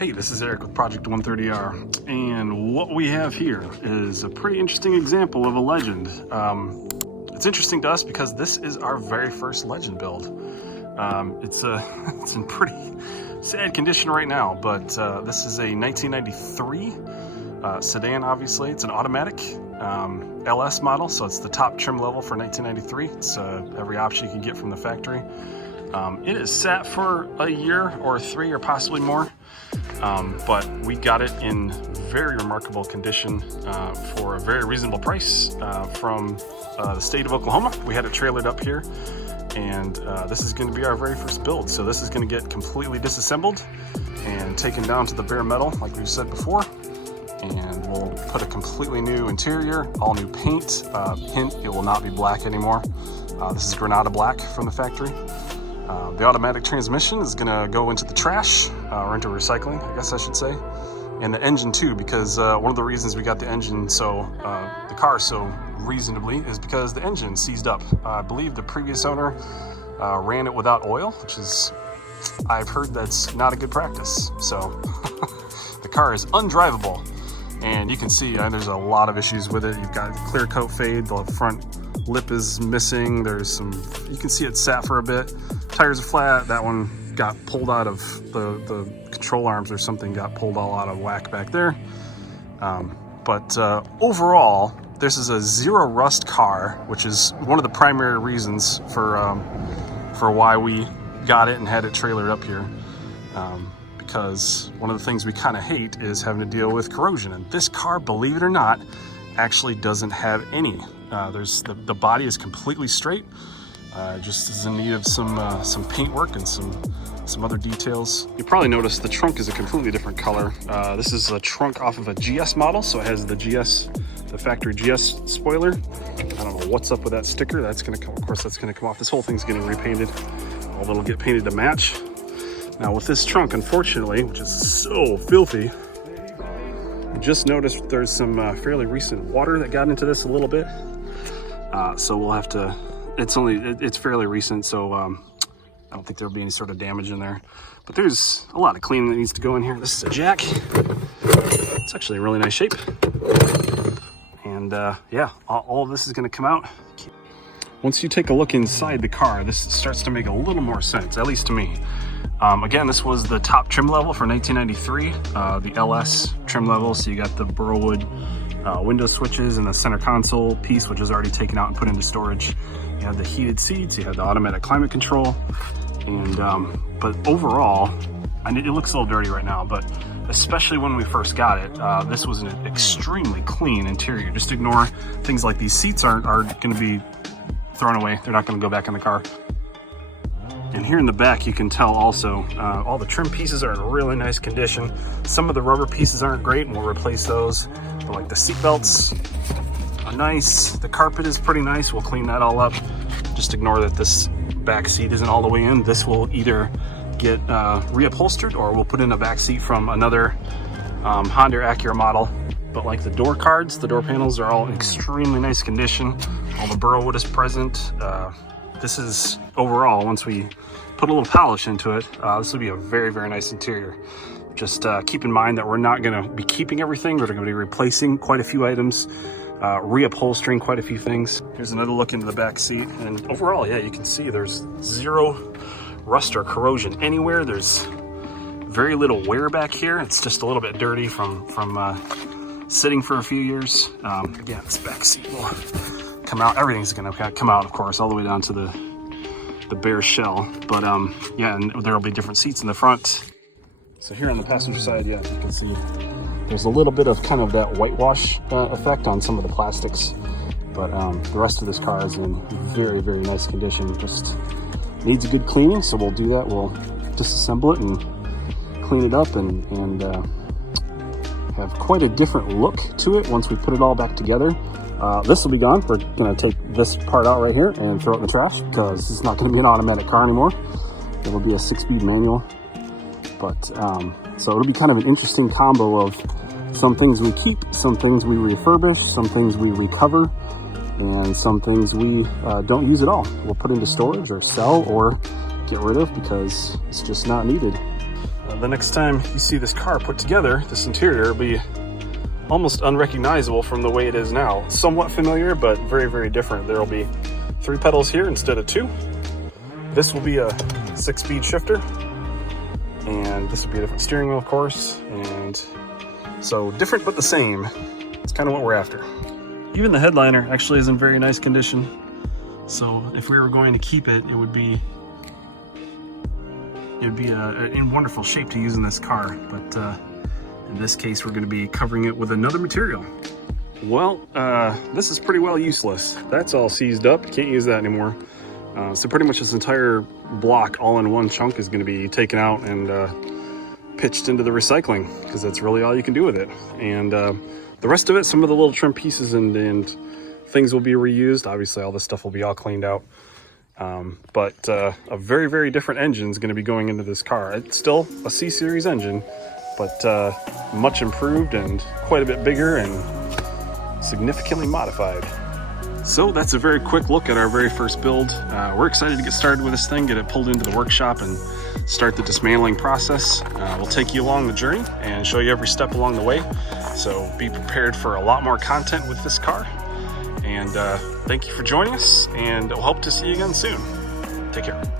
Hey, this is Eric with Project 130R, and what we have here is a pretty interesting example of a legend. It's interesting to us because this is our very first legend build. It's in pretty sad condition right now, but this is a 1993 sedan. Obviously, it's an automatic LS model, so it's the top trim level for 1993. It's every option you can get from the factory. It is sat for a year or 3 or possibly more. But we got it in very remarkable condition for a very reasonable price from the state of Oklahoma. We had it trailered up here, and this is going to be our very first build. So this is going to get completely disassembled and taken down to the bare metal, like we've said before. And we'll put a completely new interior, all new paint. Hint, it will not be black anymore. This is Granada black from the factory. The automatic transmission is gonna go into the trash, or into recycling, I guess I should say. And the engine too, because one of the reasons we got the engine the car so reasonably is because the engine seized up. I believe the previous owner ran it without oil, which is, I've heard that's not a good practice. So the car is undrivable, and you can see there's a lot of issues with it. You've got clear coat fade, the front lip is missing. You can see it sat for a bit. Tires are flat. That one got pulled out of the control arms or something, got pulled all out of whack back there. But overall, this is a zero rust car, which is one of the primary reasons for why we got it and had it trailered up here. Because one of the things we kind of hate is having to deal with corrosion, and this car, believe it or not, actually doesn't have any. The body is completely straight. Just is in need of some paint work and some other details. You probably noticed the trunk is a completely different color. This is a trunk off of a GS model, so it has the factory GS spoiler. I don't know what's up with that sticker. That's gonna come, of course, that's gonna come off. This whole thing's getting repainted, although it'll get painted to match. Now with this trunk, unfortunately, which is so filthy, I just noticed there's some fairly recent water that got into this a little bit. So we'll have to, it's fairly recent, so I don't think there'll be any sort of damage in there. But there's a lot of cleaning that needs to go in here. This is a jack. It's actually in really nice shape. And yeah, all of this is gonna come out. Once you take a look inside the car, this starts to make a little more sense, at least to me. Again, this was the top trim level for 1993, the LS trim level. So you got the Burrowwood window switches and the center console piece, which is already taken out and put into storage. You have the heated seats, you have the automatic climate control, and but overall, it looks a little dirty right now, but especially when we first got it, this was an extremely clean interior. Just ignore things like these seats are going to be thrown away. They're not going to go back in the car. And here in the back, you can tell also, all the trim pieces are in really nice condition. Some of the rubber pieces aren't great, and we'll replace those. But like the seat belts are nice. The carpet is pretty nice. We'll clean that all up. Just ignore that this back seat isn't all the way in. This will either get reupholstered, or we'll put in a back seat from another Honda or Acura model. But like the door cards, the door panels are all in extremely nice condition. All the Burrowwood is present. This is overall, once we put a little polish into it, this will be a very, very nice interior. Just keep in mind that we're not going to be keeping everything. We're going to be replacing quite a few items, reupholstering quite a few things. Here's another look into the back seat, and overall, yeah, you can see there's zero rust or corrosion anywhere. There's very little wear back here. It's just a little bit dirty from sitting for a few years. Again, this back seat will come out. Everything's gonna come out, of course, all the way down to the bare shell. But yeah, and there'll be different seats in the front. So here on the passenger side, yeah, you can see there's a little bit of kind of that whitewash effect on some of the plastics. But the rest of this car is in very, very nice condition. Just needs a good cleaning, so we'll do that. We'll disassemble it and clean it up and have quite a different look to it once we put it all back together. This will be gone. We're going to take this part out right here and throw it in the trash, because it's not going to be an automatic car anymore. It'll be a 6-speed manual. But so it'll be kind of an interesting combo of some things we keep, some things we refurbish, some things we recover, and some things we don't use at all. We'll put into storage or sell or get rid of because it's just not needed. The next time you see this car put together, this interior will be almost unrecognizable from the way it is now. Somewhat familiar, but very, very different. There will be 3 pedals here instead of 2. This will be a 6-speed shifter, and this will be a different steering wheel, of course. And so different but the same. It's kind of what we're after. Even the headliner actually is in very nice condition. So if we were going to keep it, it would be in wonderful shape to use in this car. But in this case, we're going to be covering it with another material. Well, this is pretty well useless. That's all seized up. You can't use that anymore. So pretty much this entire block all in one chunk is going to be taken out and pitched into the recycling, because that's really all you can do with it. And the rest of it, some of the little trim pieces and things will be reused. Obviously, all this stuff will be all cleaned out. But a very, very different engine is going to be going into this car. It's still a C-Series engine, but much improved and quite a bit bigger and significantly modified. So that's a very quick look at our very first build. We're excited to get started with this thing, get it pulled into the workshop and start the dismantling process. We'll take you along the journey and show you every step along the way. So be prepared for a lot more content with this car. And thank you for joining us, and we'll hope to see you again soon. Take care.